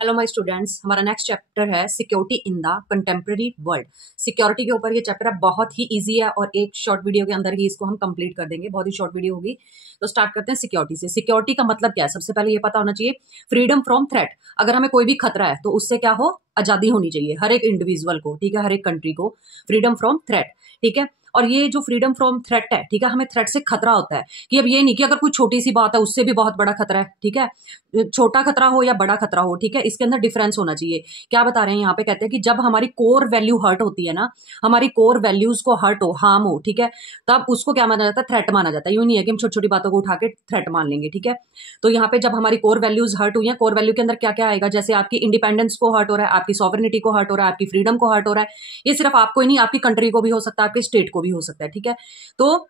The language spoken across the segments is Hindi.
हेलो माय स्टूडेंट्स, हमारा नेक्स्ट चैप्टर है security in the contemporary world. Security के ऊपर ये चैप्टर है, बहुत ही इजी है और एक शॉर्ट वीडियो के अंदर ही इसको हम कंप्लीट कर देंगे। बहुत ही शॉर्ट वीडियो होगी। तो स्टार्ट करते हैं सिक्योरिटी से। सिक्योरिटी का मतलब क्या है, सबसे पहले ये पता होना चाहिए। Freedom from threat. अगर हमें कोई भी खतरा है तो उससे क्या हो, आजादी होनी चाहिए हर एक इंडिविजुअल को, ठीक है, हर एक कंट्री को। फ्रीडम फ्रॉम थ्रेट, ठीक है। और ये जो फ्रीडम फ्रॉम थ्रेट है, ठीक है, हमें थ्रेट से खतरा होता है कि अब ये नहीं कि अगर कोई छोटी सी बात है उससे भी बहुत बड़ा खतरा है, ठीक है। छोटा खतरा हो या बड़ा खतरा हो, ठीक है, इसके अंदर डिफरेंस होना चाहिए। क्या बता रहे हैं यहाँ पे, कहते हैं कि जब हमारी कोर वैल्यू हर्ट होती है ना, हमारी कोर वैल्यूज को हर्ट हो, हार्म हो, ठीक है, तब उसको क्या माना जाता है, थ्रेट माना जाता है। यूं नहीं है कि हम छोटी छोटी बातों को उठा के थ्रेट मान लेंगे, ठीक है। तो यहाँ पे जब हमारी कोर वैल्यूज हर्ट हुई है, कोर वैल्यू के अंदर क्या क्या आएगा, जैसे आपकी इंडिपेंडेंस को हर्ट हो रहा है, आपकी सॉवरेनिटी को हर्ट हो रहा है, आपकी फ्रीडम को हर्ट हो रहा है। ये सिर्फ आपको ही नहीं, आपकी कंट्री को भी हो सकता है, आपके स्टेट को भी हो सकता है, ठीक है। तो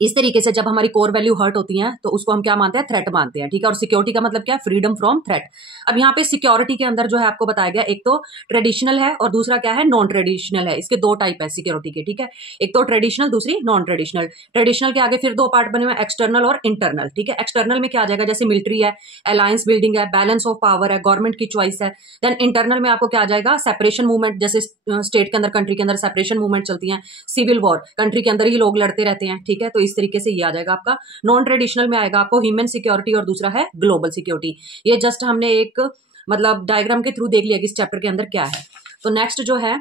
इस तरीके से जब हमारी कोर वैल्यू हर्ट होती हैं तो उसको हम क्या मानते हैं, थ्रेट मानते हैं, ठीक है। और सिक्योरिटी का मतलब क्या है, फ्रीडम फ्रॉम थ्रेट। अब यहाँ पे सिक्योरिटी के अंदर जो है आपको बताया गया, एक तो ट्रेडिशनल है और दूसरा क्या है, नॉन ट्रेडिशनल है। इसके दो टाइप है सिक्योरिटी के, ठीक है। एक तो ट्रेडिशनल, दूसरी नॉन ट्रेडिशनल। ट्रेडिशनल के आगे फिर दो पार्ट बने हुए, एक्सटर्नल और इंटरनल, ठीक है। एक्सटर्नल में क्या आ जाएगा, जैसे मिलिट्री है, अलायंस बिल्डिंग है, बैलेंस ऑफ पावर है, गवर्नमेंट की चॉइस है। देन इंटरनल में आपको क्या आ जाएगा, सेपरेशन मूवमेंट, जैसे स्टेट के अंदर, कंट्री के अंदर सेपरेशन मूवमेंट चलती है, सिविल वॉर, कंट्री के अंदर ही लोग लड़ते रहते हैं, ठीक है। तो इस तरीके से ये आ जाएगा आपका। नॉन ट्रेडिशनल में आएगा आपको ह्यूमन सिक्योरिटी और दूसरा है ग्लोबल सिक्योरिटी। ये जस्ट हमने एक मतलब डायग्राम के थ्रू देख लिया कि इस चैप्टर के अंदर क्या है। तो नेक्स्ट जो है,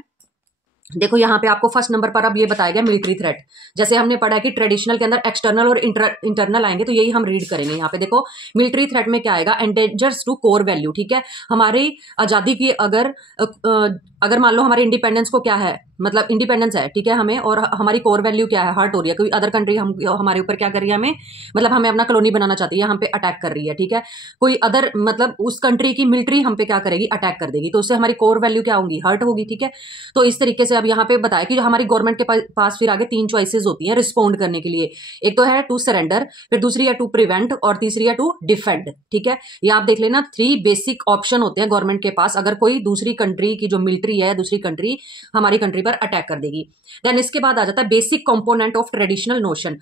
देखो यहाँ पे आपको फर्स्ट नंबर पर अब ये बताया गया मिलिट्री थ्रेट। जैसे हमने पढ़ा है कि ट्रेडिशनल के अंदर एक्सटर्नल और इंटरनल आएंगे, तो यही हम रीड करेंगे। यहाँ पे देखो मिलिट्री थ्रेट में क्या आएगा, एंडेंजर्स टू कोर वैल्यू, ठीक है। हमारी आजादी की अगर मान लो हमारे इंडिपेंडेंस को क्या है, मतलब इंडिपेंडेंस है, ठीक है, हमें, और हमारी कोर वैल्यू क्या है, हर्ट हो रही है, कोई अदर कंट्री हमारे ऊपर क्या कर रही है, हमें मतलब हमें अपना कॉलोनी बनाना चाहती है, हम पे अटैक कर रही है, ठीक है। कोई अदर मतलब उस कंट्री की मिलिट्री हम पे क्या करेगी, अटैक कर देगी, तो उससे हमारी कोर वैल्यू क्या होगी, हर्ट होगी, ठीक है। तो इस तरीके से अब यहाँ पे बताया कि जो हमारी गवर्नमेंट के पास फिर आगे तीन चॉइसेस होती हैं रिस्पोंड करने के लिए। एक तो है टू सरेंडर, फिर दूसरी है टू प्रिवेंट और तीसरी है टू डिफेंड, ठीक है। ये आप देख लेना, 3 बेसिक ऑप्शन होते हैं गवर्नमेंट के पास अगर कोई दूसरी कंट्री की जो मिलिट्री है, दूसरी कंट्री हमारी कंट्री पर अटैक कर देगी। देन इसके बाद आ जाता है basic component of traditional notion.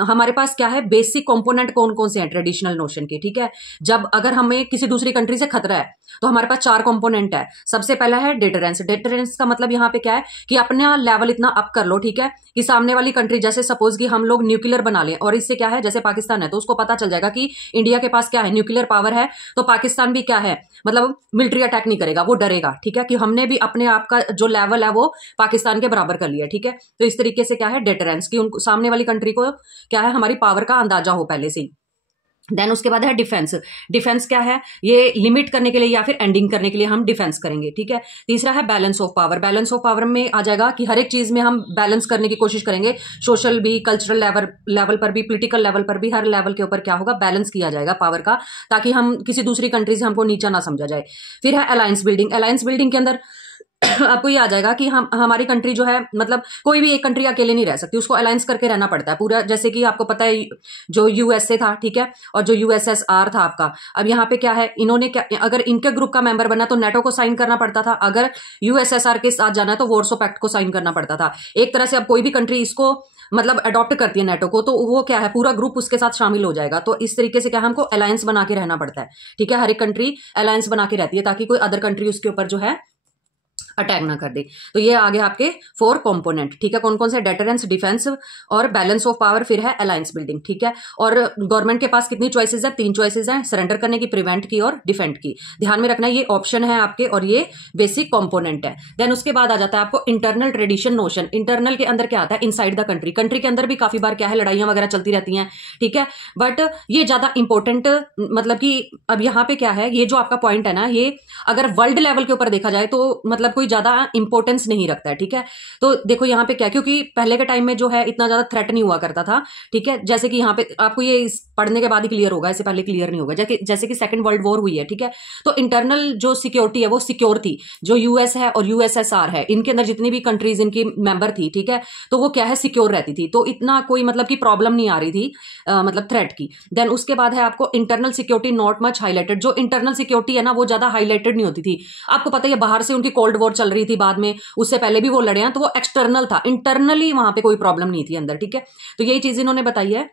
हमारे पास क्या है, बेसिक कंपोनेंट कौन कौन से हैं ट्रेडिशनल नोशन के, ठीक है। जब अगर हमें किसी दूसरी कंट्री से खतरा है तो हमारे पास 4 कंपोनेंट है। सबसे पहला है डिटरेंस। डिटरेंस का मतलब यहाँ पे क्या है कि अपना लेवल इतना अप कर लो, ठीक है, कि सामने वाली कंट्री, जैसे सपोज कि हम लोग न्यूक्लियर बना लें, और इससे क्या है, जैसे पाकिस्तान है तो उसको पता चल जाएगा कि इंडिया के पास क्या है, न्यूक्लियर पावर है, तो पाकिस्तान भी क्या है, मतलब मिलिट्री अटैक नहीं करेगा, वो डरेगा, ठीक है, कि हमने भी अपने आप का जो लेवल है वो पाकिस्तान के बराबर कर लिया, ठीक है। तो इस तरीके से क्या है डिटरेंस, कि उनको सामने वाली कंट्री को क्या है, हमारी पावर का अंदाजा हो पहले से ही। देन उसके बाद है डिफेंस। डिफेंस क्या है, ये लिमिट करने के लिए या फिर एंडिंग करने के लिए हम डिफेंस करेंगे, ठीक है। तीसरा है balance of power. Balance of power में आ जाएगा कि हर एक चीज में हम बैलेंस करने की कोशिश करेंगे, सोशल भी, कल्चरल लेवल पर भी, पॉलिटिकल लेवल पर भी, हर लेवल के ऊपर क्या होगा, बैलेंस किया जाएगा पावर का, ताकि हम किसी दूसरी कंट्री से हमको नीचा ना समझा जाए। फिर है अलायंस बिल्डिंग। अलायंस बिल्डिंग के अंदर आपको ये आ जाएगा कि हम हमारी कंट्री जो है, मतलब कोई भी एक कंट्री अकेले नहीं रह सकती, उसको अलायंस करके रहना पड़ता है पूरा। जैसे कि आपको पता है जो यूएसए था, ठीक है, और जो यूएसएसआर था आपका, अब यहाँ पे क्या है, इन्होंने क्या, अगर इनके ग्रुप का मेंबर बना तो नेटो को साइन करना पड़ता था, अगर यूएसएसआर के साथ जाना है तो वॉर्सो पैक्ट को साइन करना पड़ता था। एक तरह से अब कोई भी कंट्री इसको मतलब अडॉप्ट करती है नेटो को, तो वो क्या है, पूरा ग्रुप उसके साथ शामिल हो जाएगा। तो इस तरीके से क्या हमको अलायंस बना के रहना पड़ता है, ठीक है। हर एक कंट्री अलायंस बना के रहती है ताकि कोई अदर कंट्री उसके ऊपर जो है अटैक ना कर दे। तो ये आगे आपके 4 कंपोनेंट, ठीक है, कौन कौन से, डेटरेंस, डिफेंस और बैलेंस ऑफ पावर, फिर है अलायंस बिल्डिंग, ठीक है। और गवर्नमेंट के पास कितनी चॉइसेस है, 3 चॉइसेस हैं, सरेंडर करने की, प्रिवेंट की और डिफेंड की। ध्यान में रखना, ये ऑप्शन है आपके और ये बेसिक कंपोनेंट है। देन उसके बाद आ जाता है आपको इंटरनल ट्रेडिशन नोशन। इंटरनल के अंदर क्या आता है, इनसाइड द कंट्री। कंट्री के अंदर भी काफी बार क्या है, लड़ाइयां वगैरह चलती रहती हैं, ठीक है, बट ये ज्यादा इंपॉर्टेंट, मतलब कि अब यहाँ पे क्या है, ये जो आपका पॉइंट है ना, ये अगर वर्ल्ड लेवल के ऊपर देखा जाए तो मतलब कोई ज्यादा इंपॉर्टेंस नहीं रखता है, ठीक है। तो देखो यहाँ पे क्या, क्योंकि पहले के टाइम में जो है इतना ज्यादा थ्रेट नहीं हुआ करता था, ठीक है। जैसे कि यहाँ पे आपको ये पढ़ने के बाद ही क्लियर होगा, इससे पहले क्लियर नहीं होगा। जैसे कि सेकंड वर्ल्ड वॉर हुई है, ठीक है, तो इंटरनल जो सिक्योरिटी है वो सिक्योर थी। जो यूएस है और यूएसएसआर है, इनके अंदर जितनी भी कंट्रीज इनकी मेंबर थी, ठीक है, तो वो क्या है, सिक्योर रहती थी, तो इतना कोई मतलब की प्रॉब्लम नहीं आ रही थी मतलब थ्रेट की। देन उसके बाद है आपको internal security not much highlighted. जो इंटरनल सिक्योरिटी है ना, वो ज्यादा हाईलाइटेड नहीं होती थी। आपको पता है बाहर से उनकी कोल्ड वॉर चल रही थी, बाद में उससे पहले भी वो लड़े हैं, तो वो एक्सटर्नल था, इंटरनली वहां पे कोई प्रॉब्लम नहीं थी अंदर, ठीक है। तो यही चीज इन्होंने बताई है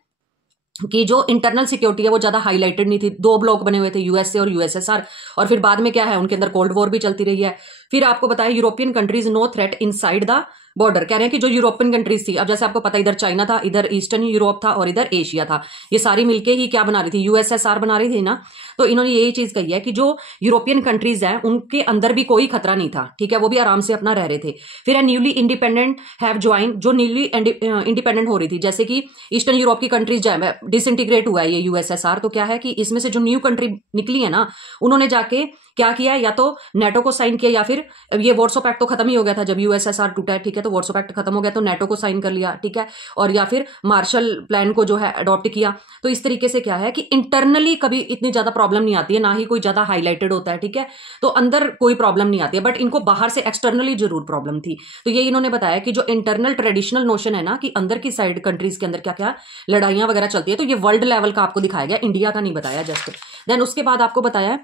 कि जो इंटरनल सिक्योरिटी है वो ज्यादा हाईलाइटेड नहीं थी। दो ब्लॉक बने हुए थे, यूएसए और यूएसएसआर, और फिर बाद में क्या है, उनके अंदर कोल्ड वॉर भी चलती रही है। फिर आपको बताया European countries no threat inside the border. कह रहे हैं कि जो यूरोपियन कंट्रीज थी, अब जैसे आपको पता इधर चाइना था, इधर ईस्टर्न यूरोप था और इधर एशिया था, ये सारी मिलके ही क्या बना रही थी, यूएसएसआर बना रही थी ना। तो इन्होंने यही चीज कही है कि जो यूरोपियन कंट्रीज हैं उनके अंदर भी कोई खतरा नहीं था, ठीक है, वो भी आराम से अपना रह रहे थे। फिर है न्यूली इंडिपेंडेंट हैव ज्वाइन, जो न्यूली इंडिपेंडेंट हो रही थी, जैसे कि ईस्टर्न यूरोप की कंट्रीज डिसइंटीग्रेट हुआ है ये यूएसएसआर, तो क्या है कि इसमें से जो न्यू कंट्री निकली है ना, उन्होंने जाके क्या किया, या तो नेटो को साइन किया, या फिर ये वॉर्सो पैक्ट तो खत्म ही हो गया था जब यूएसएसआर टूटा है, ठीक है, तो वॉर्सो पैक्ट खत्म हो गया तो नेटो को साइन कर लिया, ठीक है, और या फिर मार्शल प्लान को जो है अडॉप्ट किया। तो इस तरीके से क्या है कि इंटरनली कभी इतनी ज्यादा प्रॉब्लम नहीं आती है, ना ही कोई ज्यादा हाईलाइटेड होता है, ठीक है, तो अंदर कोई प्रॉब्लम नहीं आती है, बट इनको बाहर से एक्सटर्नली जरूर प्रॉब्लम थी। तो ये इन्होंने बताया कि जो इंटरनल ट्रेडिशनल नोशन है ना, कि अंदर की साइड कंट्रीज के अंदर क्या क्या लड़ाइयां वगैरह चलती है, तो ये वर्ल्ड लेवल का आपको दिखाया गया, इंडिया का नहीं बताया जस्ट। देन उसके बाद आपको बताया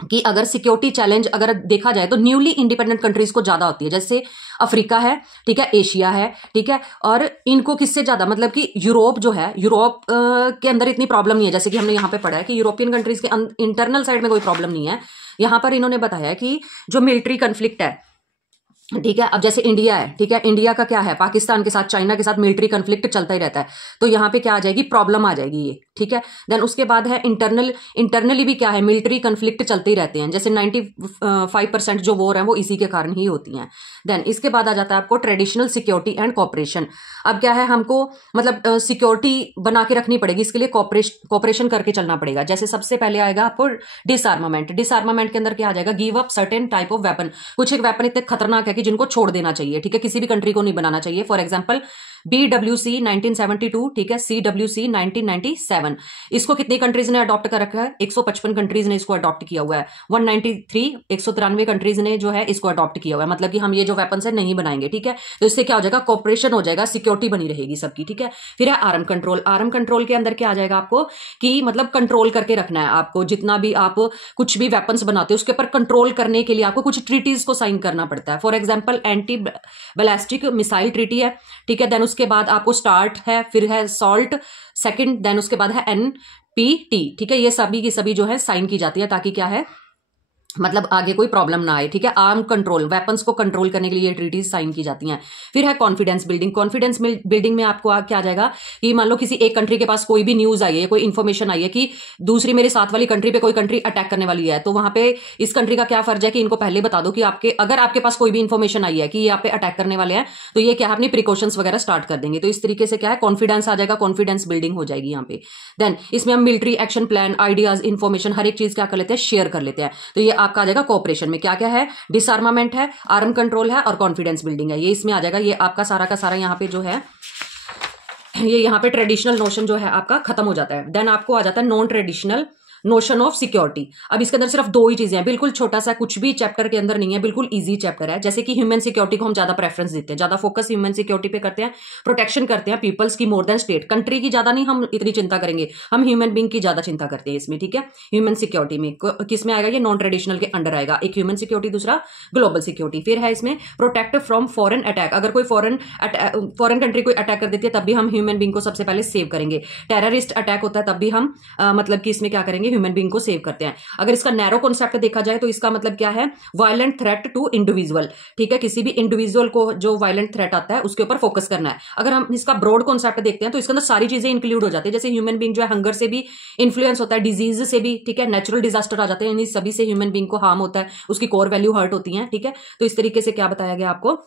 कि अगर सिक्योरिटी चैलेंज अगर देखा जाए तो न्यूली इंडिपेंडेंट कंट्रीज को ज्यादा होती है, जैसे अफ्रीका है, ठीक है, एशिया है, ठीक है, और इनको किससे ज्यादा, मतलब कि यूरोप जो है, यूरोप के अंदर इतनी प्रॉब्लम नहीं है, जैसे कि हमने यहाँ पे पढ़ा है कि यूरोपियन कंट्रीज के इंटरनल साइड में कोई प्रॉब्लम नहीं है। यहाँ पर इन्होंने बताया कि जो मिलिट्री कन्फ्लिक्ट है, ठीक है, अब जैसे इंडिया है, ठीक है, इंडिया का क्या है, पाकिस्तान के साथ, चाइना के साथ मिलिट्री कन्फ्लिक्ट चलता ही रहता है, तो यहाँ पे क्या आ जाएगी, प्रॉब्लम आ जाएगी ये, ठीक है। देन उसके बाद है इंटरनली भी क्या है, मिलिट्री कन्फ्लिक्ट चलते ही रहते हैं, जैसे 95% जो वॉर है वो इसी के कारण ही होती हैं। देन इसके बाद आ जाता है आपको ट्रेडिशनल सिक्योरिटी एंड कॉपरेशन। अब क्या है, हमको मतलब सिक्योरिटी बना के रखनी पड़ेगी, इसके लिए कॉपरेशन करके चलना पड़ेगा। जैसे सबसे पहले आएगा आपको डिसआर्मामेंट। डिसआर्मामेंट के अंदर क्या आ जाएगा, give up certain type of weapon. कुछ एक वेपन इतने खतरनाक है कि जिनको छोड़ देना चाहिए, ठीक है, किसी भी कंट्री को नहीं बनाना चाहिए। फॉर एग्जाम्पल BWC 1972, ठीक है, CWC 1997, इसको कितनी कंट्रीज ने अडॉप्ट कर रखा है, 155 कंट्रीज ने इसको अडॉप्ट किया हुआ है। 193 कंट्रीज ने जो है इसको अडॉप्ट किया हुआ है, मतलब कि हम ये जो वेपन है नहीं बनाएंगे, ठीक है। तो इससे क्या हो जाएगा, कॉपरेशन हो जाएगा, सिक्योरिटी बनी रहेगी सबकी, ठीक है। फिर है आर्म कंट्रोल। आर्म कंट्रोल के अंदर क्या आ जाएगा आपको, कि मतलब कंट्रोल करके रखना है आपको, जितना भी आप कुछ भी वेपन्स बनाते हो उसके ऊपर कंट्रोल करने के लिए आपको कुछ ट्रीटीज को साइन करना पड़ता है। For example anti ballistic missile treaty है, ठीक है, देन उसके बाद आपको स्टार्ट है, फिर है सॉल्ट सेकंड, देन उसके बाद है NPT, ठीक है, ये सभी की सभी जो है साइन की जाती है, ताकि क्या है, मतलब आगे कोई प्रॉब्लम ना आए, ठीक है। आर्म कंट्रोल, वेपन्स को कंट्रोल करने के लिए ये ट्रीटीज साइन की जाती हैं। फिर है कॉन्फिडेंस बिल्डिंग। कॉन्फिडेंस बिल्डिंग में आपको क्या आ जाएगा कि मान लो किसी एक कंट्री के पास कोई भी न्यूज आई है, कोई इन्फॉर्मेशन आई है कि दूसरी मेरे साथ वाली कंट्री पे कोई कंट्री अटैक करने वाली है, तो वहां पे इस कंट्री का क्या फर्ज है कि इनको पहले बता दो कि अगर आपके पास कोई भी इन्फॉर्मेशन आई है कि ये आप पे अटैक करने वाले हैं, तो ये क्या है, अपनी प्रिकॉशंस वगैरह स्टार्ट कर देंगे। तो इस तरीके से क्या है, कॉन्फिडेंस आ जाएगा, कॉन्फिडेंस बिल्डिंग हो जाएगी यहाँ पे। देन इसमें हम military action plan, ideas, information, हर एक चीज क्या कर लेते हैं, शेयर कर लेते हैं। तो ये आपका आ जाएगा कॉपरेशन में। क्या क्या है, डिसआर्मामेंट है, आर्म कंट्रोल है और कॉन्फिडेंस बिल्डिंग है, ये इसमें आ जाएगा। ये आपका सारा का सारा यहाँ पे जो है, ये यहाँ पे ट्रेडिशनल नोशन जो है आपका खत्म हो जाता है। देन आपको आ जाता है non traditional notion of security. अब इसके अंदर सिर्फ दो ही चीजें हैं, बिल्कुल छोटा सा, कुछ भी चैप्टर के अंदर नहीं है, बिल्कुल इजी चैप्टर है। जैसे कि ह्यूमन सिक्योरिटी को हम ज्यादा प्रेफरेंस देते हैं, ज्यादा फोकस ह्यूमन सिक्योरिटी पे करते हैं, प्रोटेक्शन करते हैं पीपल्स की मोर देन स्टेट। कंट्री की ज्यादा नहीं हम इतनी चिंता करेंगे, हम ह्यूमन बींग की ज्यादा चिंता करते हैं इसमें, ठीक है। ह्यूमन सिक्योरिटी में किस में आएगा, ये नॉन ट्रेडिशनल के अंडर आएगा। एक ह्यूमन सिक्योरिटी, दूसरा ग्लोबल सिक्योरिटी। फिर है इसमें प्रोटेक्ट फ्रॉम फॉरेन अटैक। अगर कोई फॉरेन कंट्री कोई अटैक कर देती है तब भी हम ह्यूमन बींग को सबसे पहले सेव करेंगे। टेररिस्ट अटैक होता है तब भी हम मतलब कि इसमें क्या करेंगे, ह्यूमन बींग को सेव करते हैं। अगर इसका नैरो कॉन्सेप्ट देखा जाए तो इसका मतलब क्या है, वायलेंट थ्रेट टू इंडिविजुअल, ठीक है, किसी भी इंडिविजुअल को जो वायलेंट थ्रेट आता है उसके ऊपर फोकस करना है। अगर हम इसका ब्रॉड कॉन्सेप्ट देखते हैं तो इसके अंदर सारी चीजें इंक्लूड हो जाती है, जैसे ह्यूमन बींग जो है हंगर से भी इन्फ्लुएंस होता है, डिजीज से भी, ठीक है, नेचुरल डिजास्टर आ जाते हैं, इन सभी से ह्यूमन बींग को हार्म होता है, उसकी कोर वैल्यू हर्ट होती है, ठीक है। तो इस तरीके से क्या बताया गया आपको,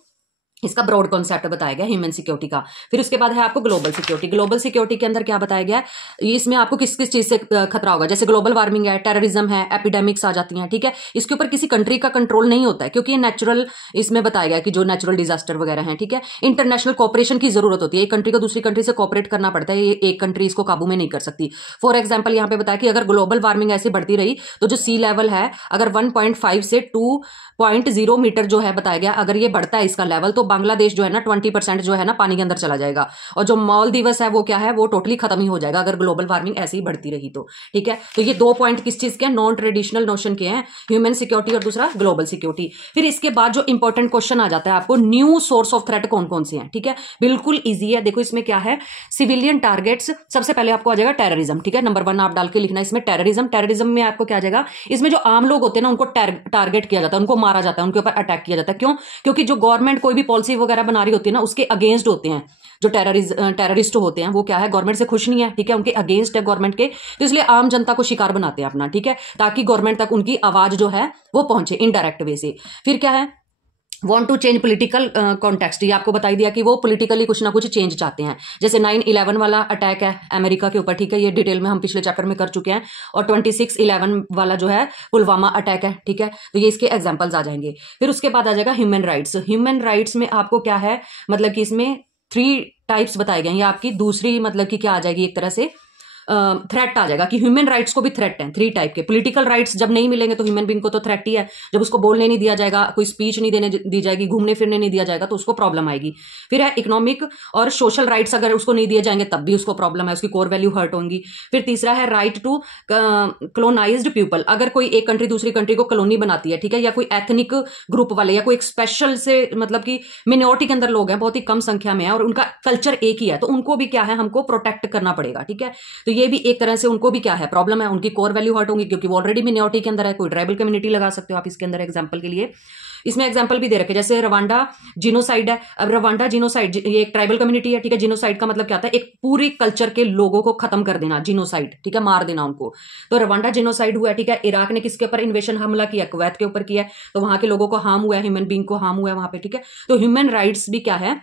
इसका ब्रॉड कॉन्सेप्ट बताया गया ह्यूमन सिक्योरिटी का। फिर उसके बाद है आपको ग्लोबल सिक्योरिटी। ग्लोबल सिक्योरिटी के अंदर क्या बताया गया, इसमें आपको किस किस चीज से खतरा होगा, जैसे ग्लोबल वार्मिंग है, टेररिज्म है, एपिडेमिक्स आ जाती हैं, ठीक है। इसके ऊपर किसी कंट्री का कंट्रोल नहीं होता है, क्योंकि ये नेचुरल, इसमें बताया गया कि जो नेचुरल डिजास्टर वगैरह हैं, ठीक है। इंटरनेशनल कॉपरेशन की जरूरत होती है, एक कंट्री को दूसरी कंट्री से कॉपरेट करना पड़ता है, ये एक कंट्री इसको काबू में नहीं कर सकती। फॉर एग्जाम्पल यहाँ पे बताया कि अगर ग्लोबल वार्मिंग ऐसे बढ़ती रही तो जो सी लेवल है अगर 1.5 से 2.0 मीटर जो है बताया गया, अगर ये बढ़ता है इसका लेवल, तो बांग्लादेश जो है ना 20% जो है ना पानी के अंदर चला जाएगा, और जो मालदीव्स है वो क्या है, वो टोटली खत्म ही हो जाएगा अगर ग्लोबल वार्मिंग ऐसे ही बढ़ती रही तो। ठीक है, तो ये 2 पॉइंट किस चीज के हैं, नॉन ट्रेडिशनल नोशन के हैं, ह्यूमन सिक्योरिटी और दूसरा ग्लोबल सिक्योरिटी। फिर इसके बाद जो इंपॉर्टेंट क्वेश्चन आ जाता है आपको, न्यू सोर्स ऑफ थ्रेट कौन कौन से हैं। ठीक है, बिल्कुल ईजी है। देखो इसमें क्या है, सिविलियन टारगेट्स, सबसे पहले आपको आ जाएगा टेररिज्म। ठीक है, नंबर 1 आप डाल के लिखना इसमें टेररिज्म। टेररिज्म में आपको क्या आ जाएगा, इसमें जो आम लोग होते हैं ना उनको टारगेट किया जाता है, उनको मारा जाता है, उनके ऊपर अटैक किया जाता है। क्यों? क्योंकि जो गवर्नमेंट कोई भी पॉलिसी वगैरह बना रही होती है ना उसके अगेंस्ट होते हैं जो टेररिस्ट होते हैं, वो क्या है, गवर्नमेंट से खुश नहीं है। ठीक है, उनके अगेंस्ट है गवर्नमेंट के, तो इसलिए आम जनता को शिकार बनाते हैं अपना। ठीक है, ताकि गवर्नमेंट तक उनकी आवाज जो है वो पहुंचे इनडायरेक्ट वे से। फिर क्या है, want to change political context, ये आपको बताई दिया कि वो पॉलिटिकली कुछ ना कुछ चेंज चाहते हैं। जैसे 9/11 वाला अटैक है अमेरिका के ऊपर। ठीक है, ये डिटेल में हम पिछले चैप्टर में कर चुके हैं। और 26/11 वाला जो है पुलवामा अटैक है। ठीक है, तो ये इसके एग्जाम्पल्स आ जाएंगे। फिर उसके बाद आ जाएगा ह्यूमन राइट्स। ह्यूमन राइट्स में आपको क्या है, मतलब कि इसमें 3 टाइप्स बताए गए हैं। ये आपकी दूसरी मतलब कि क्या आ जाएगी, एक तरह से थ्रेट आ जाएगा कि ह्यूमन राइट्स को भी थ्रेट है। 3 टाइप के। पॉलिटिकल राइट्स जब नहीं मिलेंगे तो ह्यूमन बीइंग को तो थ्रेट ही है। जब उसको बोलने नहीं दिया जाएगा, कोई स्पीच नहीं देने दी जाएगी, घूमने फिरने नहीं दिया जाएगा, तो उसको प्रॉब्लम आएगी। फिर है इकोनॉमिक और सोशल राइट्स, अगर उसको नहीं दिए जाएंगे तब भी उसको प्रॉब्लम है, उसकी कोर वैल्यू हर्ट होंगी। फिर तीसरा है राइट टू कलोनाइज्ड पीपल, अगर कोई एक कंट्री दूसरी कंट्री को कॉलोनी बनाती है। ठीक है, या कोई एथनिक ग्रुप वाले या कोई एक स्पेशल से मतलब कि मिनोरिटी के अंदर लोग हैं, बहुत ही कम संख्या में है और उनका कल्चर एक ही है, तो उनको भी क्या है, हमको प्रोटेक्ट करना पड़ेगा। ठीक है, तो ये भी एक तरह से उनको भी क्या है, प्रॉब्लम है, उनकी कोर वैल्यू हर्ट होंगी क्योंकि वो ऑलरेडी मिनोरिटी के अंदर है। कोई ट्राइबल कम्युनिटी लगा सकते हो आप इसके अंदर एग्जांपल के लिए। इसमें एग्जांपल भी दे रखे, जैसे रवांडा जिनोसाइड है। अब रवांडा जिनोसाइड ये एक ट्राइबल कम्युनिटी है। ठीक है, जिनोसाइड का मतलब क्या होता है, एक पूरी कल्चर के लोगों को खत्म कर देना, जिनोसाइड। ठीक है, मार देना उनको। तो रवांडा जिनोसाइड हुआ है। ठीक है, इराक ने किसके ऊपर इन्वेशन हमला किया, कुवैत के ऊपर किया, तो वहां के लोगों को हार्म हुआ है, ह्यूमन बीइंग को हार्म हुआ है वहां पे। ठीक है, तो ह्यूमन राइट्स भी क्या है,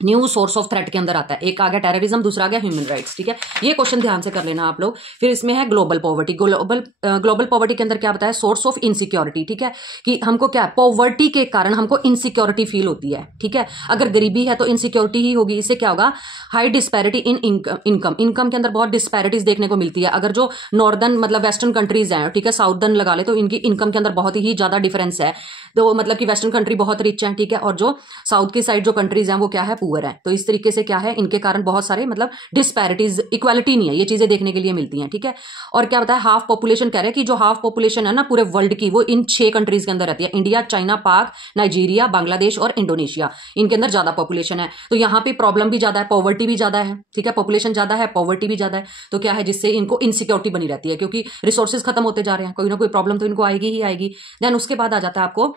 न्यू सोर्स ऑफ थ्रेट के अंदर आता है। एक आ गया टेररिज्म, दूसरा आ गया ह्यूमन राइट्स। ठीक है, ये क्वेश्चन ध्यान से कर लेना आप लोग। फिर इसमें है ग्लोबल पॉवर्टी। ग्लोबल पॉवर्टी के अंदर क्या बताया, सोर्स ऑफ इनसिक्योरिटी। ठीक है, कि हमको क्या, पॉवर्टी के कारण हमको इनसिक्योरिटी फील होती है। ठीक है, अगर गरीबी है तो इनसिक्योरिटी ही होगी। इससे क्या होगा, हाई डिस्पैरिटी इन इनकम के अंदर बहुत डिस्पैरिटीज देखने को मिलती है। अगर जो नॉर्दर्न मतलब वेस्टर्न कंट्रीज हैं, ठीक है, साउदर्न लगा ले, तो इनकी इनकम के अंदर बहुत ही ज्यादा डिफरेंस है। तो मतलब कि वेस्टर्न कंट्री बहुत रिच है। ठीक है, और जो साउथ की साइड जो कंट्रीज हैं वो क्या है, पुअर है। तो इस तरीके से क्या है, इनके कारण बहुत सारे मतलब डिस्पैरिटीज, इक्वालिटी नहीं है, ये चीजें देखने के लिए मिलती हैं। ठीक है, और क्या बताया, हाफ पॉपुलेशन कह रहे हैं कि जो हाफ पॉपुलेशन है ना पूरे वर्ल्ड की, वो इन 6 कंट्रीज के अंदर रहती है, इंडिया, चाइना, पाक, नाइजीरिया, बांग्लादेश और इंडोनेशिया। इनके अंदर ज्यादा पॉपुलेशन है, तो यहाँ पे प्रॉब्लम भी ज्यादा है, पॉवर्टी भी ज्यादा है। ठीक है, पॉपुलेशन ज्यादा है, पॉवर्टी भी ज्यादा है, तो क्या है, जिससे इनको इनसिक्योरिटी बनी रहती है, क्योंकि रिसोर्सेज खत्म होते जा रहे हैं, कोई ना कोई प्रॉब्लम तो इनको आएगी ही आएगी। देन उसके बाद आ जाता है आपको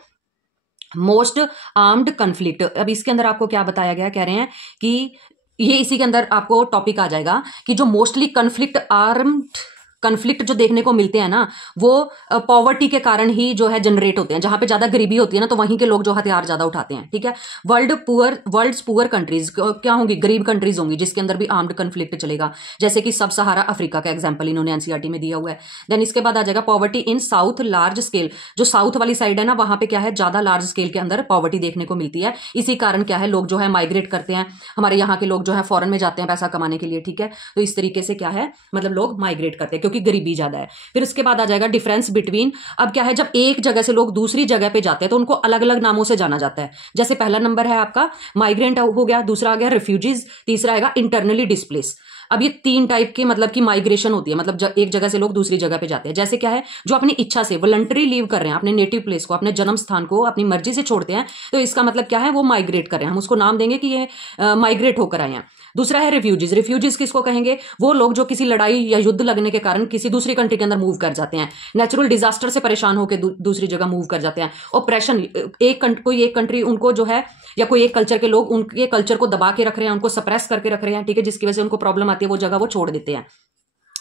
मोस्ट आर्म्ड कन्फ्लिक्ट। अब इसके अंदर आपको क्या बताया गया, कह रहे हैं कि ये इसी के अंदर आपको टॉपिक आ जाएगा कि जो मोस्टली कन्फ्लिक्ट जो देखने को मिलते हैं ना, वो पॉवर्टी के कारण ही जो है जनरेट होते हैं। जहां पे ज्यादा गरीबी होती है ना, तो वहीं के लोग जो हथियार ज्यादा उठाते हैं। ठीक है, वर्ल्ड्स पुअर कंट्रीज क्या होंगी, गरीब कंट्रीज होंगी, जिसके अंदर भी आर्म्ड कन्फ्लिक्ट चलेगा, जैसे कि सब सहारा अफ्रीका का एग्जाम्पल इन्होंने एनसीईआरटी में दिया हुआ है। देन इसके बाद आ जाएगा poverty in south large scale. जो साउथ वाली साइड है ना, वहां पे क्या है, ज्यादा लार्ज स्केल के अंदर पॉवर्टी देखने को मिलती है। इसी कारण क्या है, लोग जो है माइग्रेट करते हैं, हमारे यहाँ के लोग जो है फॉरेन में जाते हैं पैसा कमाने के लिए। ठीक है, तो इस तरीके से क्या है, मतलब लोग माइग्रेट करते हैं क्योंकि गरीबी ज्यादा है। फिर उसके बाद आ जाएगा डिफरेंस बिटवीन। अब क्या है, जब एक जगह से लोग दूसरी जगह पे जाते हैं तो उनको अलग अलग नामों से जाना जाता है। जैसे पहला नंबर है आपका माइग्रेंट हो गया, दूसरा आ गया रिफ्यूजीज, तीसरा आएगा इंटरनली डिस्प्लेस। अब ये 3 टाइप की मतलब की माइग्रेशन होती है, मतलब एक जगह से लोग दूसरी जगह पे जाते हैं। जैसे क्या है, जो अपनी इच्छा से वॉलंटरी लीव कर रहे हैं अपने नेटिव प्लेस को, अपने जन्म स्थान को अपनी मर्जी से छोड़ते हैं, तो इसका मतलब क्या है, वो माइग्रेट कर रहे हैं। हम उसको नाम देंगे कि ये माइग्रेट होकर आए हैं। दूसरा है रिफ्यूजीज। रिफ्यूजीज किसको कहेंगे, वो लोग जो किसी लड़ाई या युद्ध लगने के कारण किसी दूसरी कंट्री के अंदर मूव कर जाते हैं, नेचुरल डिजास्टर से परेशान होकर दूसरी जगह मूव कर जाते हैं। ऑपरेशन, कोई एक कंट्री उनको जो है, या कोई एक कल्चर के लोग उनके कल्चर को दबा के रख रहे हैं, उनको सप्रेस करके रख रहे हैं। ठीक है, जिसकी वजह से उनको प्रॉब्लम आती है, वो जगह वो छोड़ देते हैं।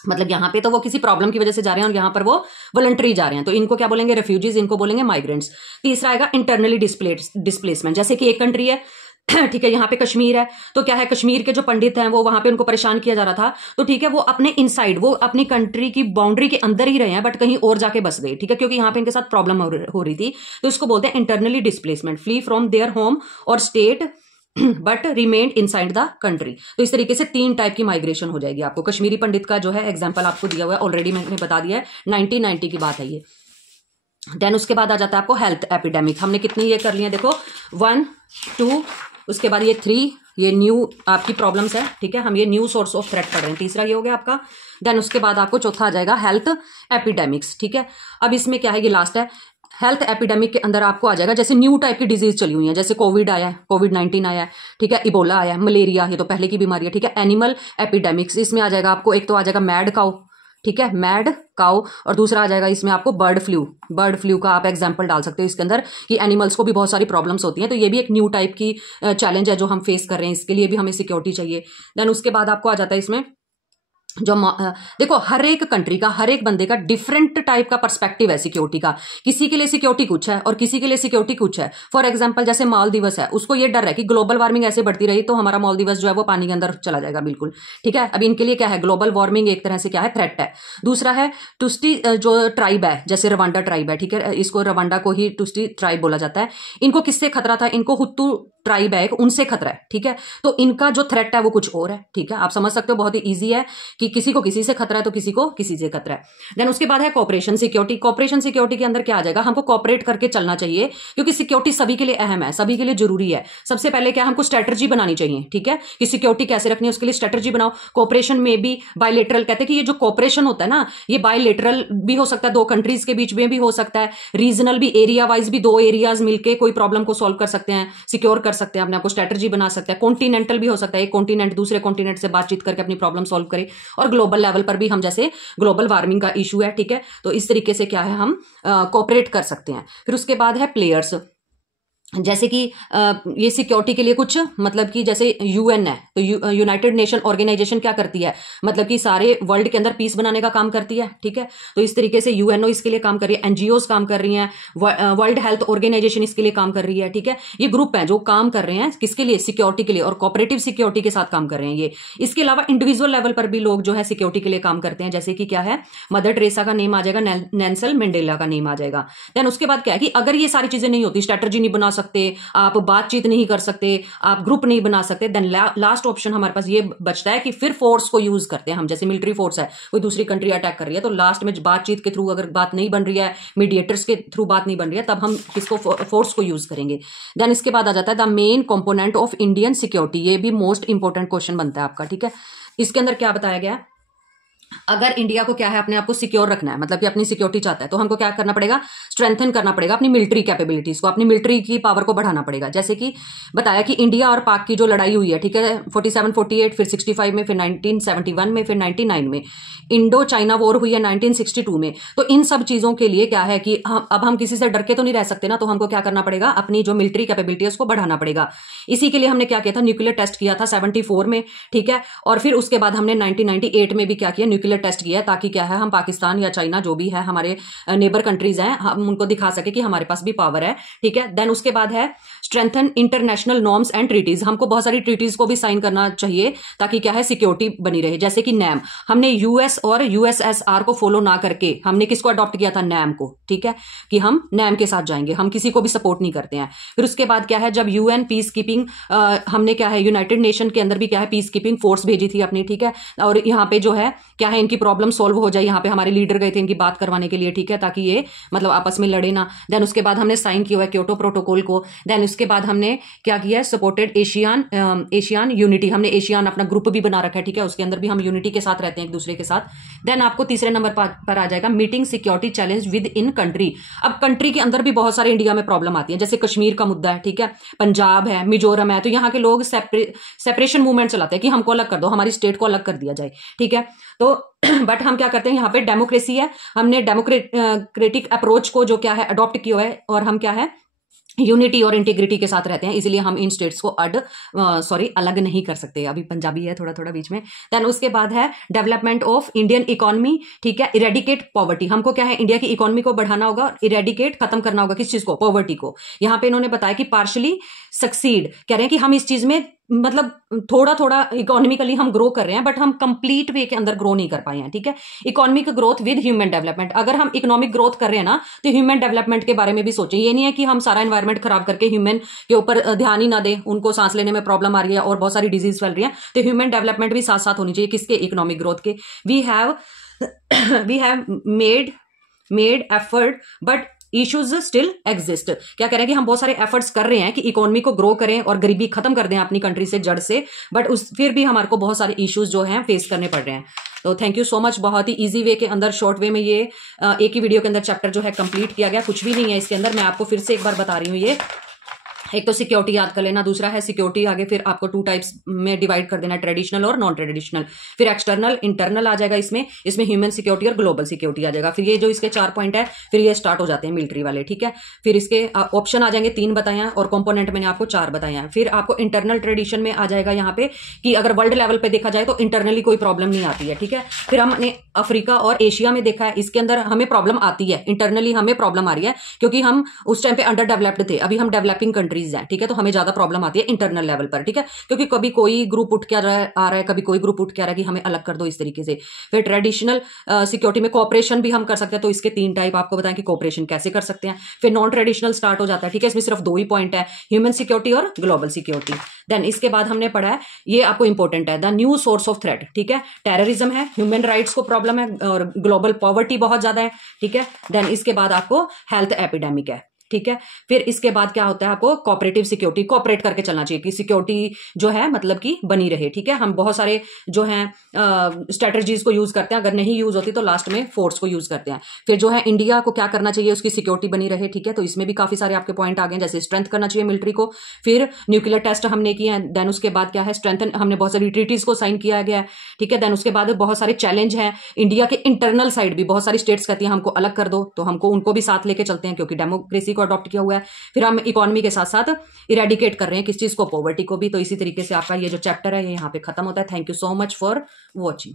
मतलब यहाँ पे तो वो किसी प्रॉब्लम की वजह से जा रहे हैं और यहाँ पर वो वॉलंटरी जा रहे हैं, तो इनको क्या बोलेंगे, रेफ्यूजीज, इनको बोलेंगे माइग्रेंट्स। तीसरा आएगा इंटरनली डिस्प्लेसमेंट। जैसे कि एक कंट्री है, ठीक है, यहाँ पे कश्मीर है, तो क्या है, कश्मीर के जो पंडित हैं वो वहां पे उनको परेशान किया जा रहा था, तो ठीक है, वो अपने इनसाइड, वो अपनी कंट्री की बाउंड्री के अंदर ही रहे हैं, बट कहीं और जाके बस गए। ठीक है, क्योंकि यहाँ पे इनके साथ प्रॉब्लम हो रही थी, तो इसको बोलते हैं internally displacement, flee from their home और state but remained inside the country. तो इस तरीके से 3 टाइप की माइग्रेशन हो जाएगी आपको। कश्मीरी पंडित का जो है एग्जाम्पल आपको दिया हुआ है, ऑलरेडी मैंने बता दिया है, 1990 की बात है ये। देन उसके बाद आ जाता है आपको हेल्थ एपिडेमिक। हमने कितनी ये कर लिए देखो, 1 2, उसके बाद ये 3, ये न्यू आपकी प्रॉब्लम्स है, ठीक है, हम ये न्यू सोर्स ऑफ थ्रेट पढ़ रहे हैं, तीसरा ये हो गया आपका। देन उसके बाद आपको चौथा आ जाएगा हेल्थ एपिडेमिक्स, ठीक है। अब इसमें क्या है, ये लास्ट है, हेल्थ एपिडेमिक के अंदर आपको आ जाएगा जैसे न्यू टाइप की डिजीज चली हुई है, जैसे कोविड आया है, कोविड-19 आया है, ठीक है, इबोला आया है, मलेरिया, ये तो पहले की बीमारी है, ठीक है। एनिमल एपिडेमिक्स, इसमें आ जाएगा आपको, एक तो आ जाएगा मैड काउ, ठीक है, मैड काउ, और दूसरा आ जाएगा इसमें आपको बर्ड फ्लू का आप एग्जांपल डाल सकते हो इसके अंदर, कि एनिमल्स को भी बहुत सारी प्रॉब्लम्स होती हैं, तो ये भी एक न्यू टाइप की चैलेंज है जो हम फेस कर रहे हैं, इसके लिए भी हमें सिक्योरिटी चाहिए। देन उसके बाद आपको आ जाता है इसमें जो देखो, हर एक कंट्री का, हर एक बंदे का डिफरेंट टाइप का पर्सपेक्टिव है सिक्योरिटी का, किसी के लिए सिक्योरिटी कुछ है और किसी के लिए सिक्योरिटी कुछ है। फॉर एग्जांपल जैसे मालदीव्स है, उसको ये डर है कि ग्लोबल वार्मिंग ऐसे बढ़ती रही तो हमारा मालदीव्स जो है वो पानी के अंदर चला जाएगा, बिल्कुल, ठीक है। अब इनके लिए क्या है, ग्लोबल वार्मिंग एक तरह से क्या है, थ्रेट है। दूसरा है टुस्टी जो ट्राइब है, जैसे रवांडा ट्राइब है, ठीक है, इसको रवांडा को ही टुस्टी ट्राइब बोला जाता है। इनको किससे खतरा था, इनको हुत्तू ट्राइब है उनसे खतरा है, ठीक है। तो इनका जो थ्रेट है वो कुछ और है, ठीक है, आप समझ सकते हो, बहुत ही ईजी है कि किसी को किसी से खतरा है तो किसी को किसी से खतरा है। देन उसके बाद है कॉपरेशन सिक्योरिटी। कॉपरेशन सिक्योरिटी के अंदर क्या आ जाएगा, हमको कॉपरेट करके चलना चाहिए, क्योंकि सिक्योरिटी सभी के लिए अहम है, सभी के लिए जरूरी है। सबसे पहले क्या, हमको स्ट्रेटजी बनानी चाहिए, ठीक है, कि सिक्योरिटी कैसे रखनी है, उसके लिए स्ट्रेटजी बनाओ। कॉपरेशन में भी बायलेटरल, कहते हैं कि ये जो कॉपरेशन होता है ना, ये बायलेटरल भी हो सकता है, 2 कंट्रीज के बीच में भी हो सकता है, रीजनल भी, एरिया वाइज भी 2 एरियाज मिलकर कोई प्रॉब्लम को सॉल्व कर सकते हैं, सिक्योर कर सकते हैं, अपने आपको स्ट्रेटजी बना सकते हैं। कॉन्टिनेंटल भी हो सकता है, एक कॉन्टिनेंट दूसरे कॉन्टिनेंट से बातचीत करके अपनी प्रॉब्लम सॉल्व करे, और ग्लोबल लेवल पर भी हम, जैसे ग्लोबल वार्मिंग का इशू है, ठीक है, तो इस तरीके से क्या है, हम कोऑपरेट कर सकते हैं। फिर उसके बाद है प्लेयर्स, जैसे कि ये सिक्योरिटी के लिए कुछ, मतलब कि जैसे यूएन है, तो यूनाइटेड नेशन ऑर्गेनाइजेशन क्या करती है, मतलब कि सारे वर्ल्ड के अंदर पीस बनाने का काम करती है, ठीक है, तो इस तरीके से यूएनओ इसके लिए काम कर रही है, एनजीओज काम कर रही हैं, वर्ल्ड हेल्थ ऑर्गेनाइजेशन इसके लिए काम कर रही है, ठीक है। ये ग्रुप है जो काम कर रहे हैं किसके लिए, सिक्योरिटी के लिए, और कोऑपरेटिव सिक्योरिटी के साथ काम कर रहे हैं ये। इसके अलावा इंडिविजुअल लेवल पर भी लोग जो है सिक्योरिटी के लिए काम करते हैं, जैसे कि क्या है, मदर टेरेसा का नेम आ जाएगा, नेल्सन मंडेला का नेम आ जाएगा। देन उसके बाद क्या है कि अगर ये सारी चीजें नहीं होती, स्ट्रेटजी नहीं बना सकते, आप बातचीत नहीं कर सकते, आप ग्रुप नहीं बना सकते, देन लास्ट ऑप्शन हमारे पास ये बचता है कि फिर फोर्स को यूज करते हैं हम, जैसे मिलिट्री फोर्स है, कोई दूसरी कंट्री अटैक कर रही है, तो लास्ट में बातचीत के थ्रू अगर बात नहीं बन रही है, मीडिएटर्स के थ्रू बात नहीं बन रही है, तब हम किसको, फोर्स को यूज करेंगे। देन इसके बाद आ जाता है the main component of Indian security, ये भी मोस्ट इंपॉर्टेंट क्वेश्चन बनता है आपका, ठीक है। इसके अंदर क्या बताया गया, अगर इंडिया को क्या है, अपने आप को सिक्योर रखना है, मतलब कि अपनी सिक्योरिटी चाहता है, तो हमको क्या करना पड़ेगा, स्ट्रेंथन करना पड़ेगा अपनी मिलिट्री कैपेबिलिटीज को, अपनी मिलिट्री की पावर को बढ़ाना पड़ेगा। जैसे कि बताया कि इंडिया और पाक की जो लड़ाई हुई है, ठीक है, 47-48, फिर 65 में, फिर 1971 में, फिर 99 में, इंडो चाइना वॉर हुई है 1962 में। तो इन सब चीजों के लिए क्या है कि हम किसी से डर के तो नहीं रह सकते ना, तो हमको क्या करना पड़ेगा, अपनी जो मिलिट्री कैपेबिलिटी है उसको बढ़ाना पड़ेगा। इसी के लिए हमने क्या किया था, न्यूक्लियर टेस्ट किया था 74 में, ठीक है, और फिर उसके बाद हमने 1998 में भी क्या किया, न्यूक्लियर टेस्ट किया, ताकि क्या है, हम पाकिस्तान या चाइना जो भी है हमारे नेबर कंट्रीज हैं, हम उनको दिखा सके कि हमारे पास भी पावर है, ठीक है। देन उसके बाद है strengthen international norms and treaties, हमको बहुत सारी ट्रीटीज को भी साइन करना चाहिए, ताकि क्या है, सिक्योरिटी बनी रहे। जैसे कि नैम, हमने यूएस और यूएसएसआर को फॉलो ना करके हमने किसको अडॉप्ट किया था, नैम को, ठीक है, कि हम नैम के साथ जाएंगे, हम किसी को भी सपोर्ट नहीं करते हैं। फिर उसके बाद क्या है, जब यूएन पीस कीपिंग, हमने क्या है, यूनाइटेड नेशन के अंदर भी क्या है, पीस कीपिंग फोर्स भेजी थी अपनी, ठीक है, और यहाँ पे जो है क्या है, इनकी प्रॉब्लम सॉल्व हो जाए, यहाँ पे हमारे लीडर गए थे इनकी बात करवाने के लिए, ठीक है, ताकि ये मतलब आपस में लड़े ना। देन उसके बाद हमने साइन किया हुआ है क्योटो प्रोटोकॉल को। देन उसके बाद हमने क्या किया है, सपोर्टेड एशियन यूनिटी, हमने एशियन अपना ग्रुप भी बना रखा है, ठीक है, उसके अंदर भी हम यूनिटी के साथ रहते हैं एक दूसरे के साथ। देन आपको तीसरे नंबर पर आ जाएगा meeting security challenge with in country. अब कंट्री के अंदर भी बहुत सारे इंडिया में प्रॉब्लम आती है, जैसे कश्मीर का मुद्दा है, ठीक है, पंजाब है, मिजोरम है, तो यहाँ के लोग सेपरेशन मूवमेंट चलाते हैं कि हमको अलग कर दो, हमारी स्टेट को अलग कर दिया जाए, ठीक है। तो बट हम क्या करते हैं, यहाँ पे डेमोक्रेसी है, हमने डेमोक्रेटिक अप्रोच को जो क्या है अडॉप्ट किया है, और हम क्या है, यूनिटी और इंटीग्रिटी के साथ रहते हैं, इसलिए हम इन स्टेट्स को अलग नहीं कर सकते। अभी पंजाबी है थोड़ा थोड़ा बीच में। देन उसके बाद है डेवलपमेंट ऑफ इंडियन इकोनॉमी, ठीक है, इरेडिकेट पॉवर्टी, हमको क्या है, इंडिया की इकोनॉमी को बढ़ाना होगा, इरेडिकेट खत्म करना होगा, किस चीज को, पॉवर्टी को। यहाँ पे इन्होंने बताया कि पार्शली सक्सीड, कह रहे हैं कि हम इस चीज में मतलब थोड़ा थोड़ा इकोनॉमिकली हम ग्रो कर रहे हैं, बट हम कंप्लीट वे के अंदर ग्रो नहीं कर पाए हैं, ठीक है। Economic growth with human development, अगर हम इकोनॉमिक ग्रोथ कर रहे हैं ना, तो ह्यूमन डेवलपमेंट के बारे में भी सोचें। ये नहीं है कि हम सारा एनवायरमेंट खराब करके ह्यूमन के ऊपर ध्यान ही ना दें, उनको सांस लेने में प्रॉब्लम आ रही है और बहुत सारी डिजीज फैल रही है, तो ह्यूमन डेवलपमेंट भी साथ साथ होनी चाहिए, किसके, इकोनॉमिक ग्रोथ के। We have made effort, but issues still exist. क्या कह रहे हैं कि हम बहुत सारे एफर्ट्स कर रहे हैं कि इकोनॉमी को ग्रो करें और गरीबी खत्म कर दें अपनी कंट्री से जड़ से, बट फिर भी हमारे को बहुत सारे इश्यूज जो हैं फेस करने पड़ रहे हैं। तो थैंक यू सो मच। बहुत ही इजी वे के अंदर, शॉर्ट वे में ये एक ही वीडियो के अंदर चैप्टर जो है कंप्लीट किया गया। कुछ भी नहीं है इसके अंदर, मैं आपको फिर से एक बार बता रही हूँ। ये एक तो सिक्योरिटी याद कर लेना, दूसरा है सिक्योरिटी आगे फिर आपको 2 टाइप्स में डिवाइड कर देना, ट्रेडिशनल और नॉन ट्रेडिशनल। फिर एक्सटर्नल, इंटरनल आ जाएगा इसमें ह्यूमन सिक्योरिटी और ग्लोबल सिक्योरिटी आ जाएगा। फिर ये जो इसके 4 पॉइंट है फिर ये स्टार्ट हो जाते हैं मिलिट्री वाले, ठीक है। फिर इसके ऑप्शन आ जाएंगे 3 बताए हैं और कंपोनेंट मैंने आपको 4 बताए हैं। फिर आपको इंटरनल ट्रेडिशन में आ जाएगा यहाँ पे कि अगर वर्ल्ड लेवल पे देखा जाए तो इंटरनली कोई प्रॉब्लम नहीं आती है, ठीक है। फिर हमने अफ्रीका और एशिया में देखा है, इसके अंदर हमें प्रॉब्लम आती है, इंटरनली हमें प्रॉब्लम आ रही है क्योंकि हम उस टाइम पे अंडर डेवलप्ड थे, अभी हम डेवलपिंग कंट्रीज हैं, ठीक है। तो हमें ज्यादा प्रॉब्लम आती है इंटरनल लेवल पर, ठीक है, क्योंकि कभी कोई ग्रुप उठ के आ रहा है, कभी कोई ग्रुप उठ के आ रहा है कि हमें अलग कर दो, इस तरीके से। फिर ट्रेडिशनल सिक्योरिटी में कोऑपरेशन भी हम कर सकते हैं, तो इसके 3 टाइप आपको बताएं कि कोऑपरेशन कैसे कर सकते हैं। फिर नॉन ट्रेडिशनल स्टार्ट हो जाता है, ठीक है, इसमें सिर्फ 2 ही पॉइंट है, ह्यूमन सिक्योरिटी और ग्लोबल सिक्योरिटी। देन इसके बाद हमने पढ़ा है, ये आपको इंपॉर्टेंट है, the new source of threat, ठीक है। टेररिज्म है, ह्यूमन राइट्स को प्रॉब्लम है और ग्लोबल पॉवर्टी बहुत ज्यादा है, ठीक है। देन इसके बाद आपको हेल्थ एपिडेमिक है, ठीक है। फिर इसके बाद क्या होता है, आपको कोऑपरेटिव सिक्योरिटी, कोऑपरेट करके चलना चाहिए कि सिक्योरिटी जो है मतलब कि बनी रहे, ठीक है। हम बहुत सारे जो हैं स्ट्रेटजीज को यूज करते हैं, अगर नहीं यूज होती तो लास्ट में फोर्स को यूज करते हैं। फिर जो है इंडिया को क्या करना चाहिए, उसकी सिक्योरिटी बनी रहे, ठीक है। तो इसमें भी काफी सारे आपके पॉइंट आ गए, जैसे स्ट्रेंथ करना चाहिए मिलिट्री को। फिर न्यूक्लियर टेस्ट हमने किए हैं। देन उसके बाद क्या है, स्ट्रेंथन, हमने बहुत सारी ट्रीटीज को साइन किया गया है, ठीक है। देन उसके बाद बहुत सारे चैलेंज हैं इंडिया के इंटरनल साइड भी, बहुत सारी स्टेट्स कहती हैं हमको अलग कर दो, तो हमको उनको भी साथ लेके चलते हैं क्योंकि डेमोक्रेसी को अडॉप्ट किया हुआ है। फिर हम इकोनॉमी के साथ साथ इरेडिकेट कर रहे हैं किस चीज को, पॉवर्टी को भी। तो इसी तरीके से आपका ये जो चैप्टर है ये यहाँ पे खत्म होता है। Thank you so much for watching.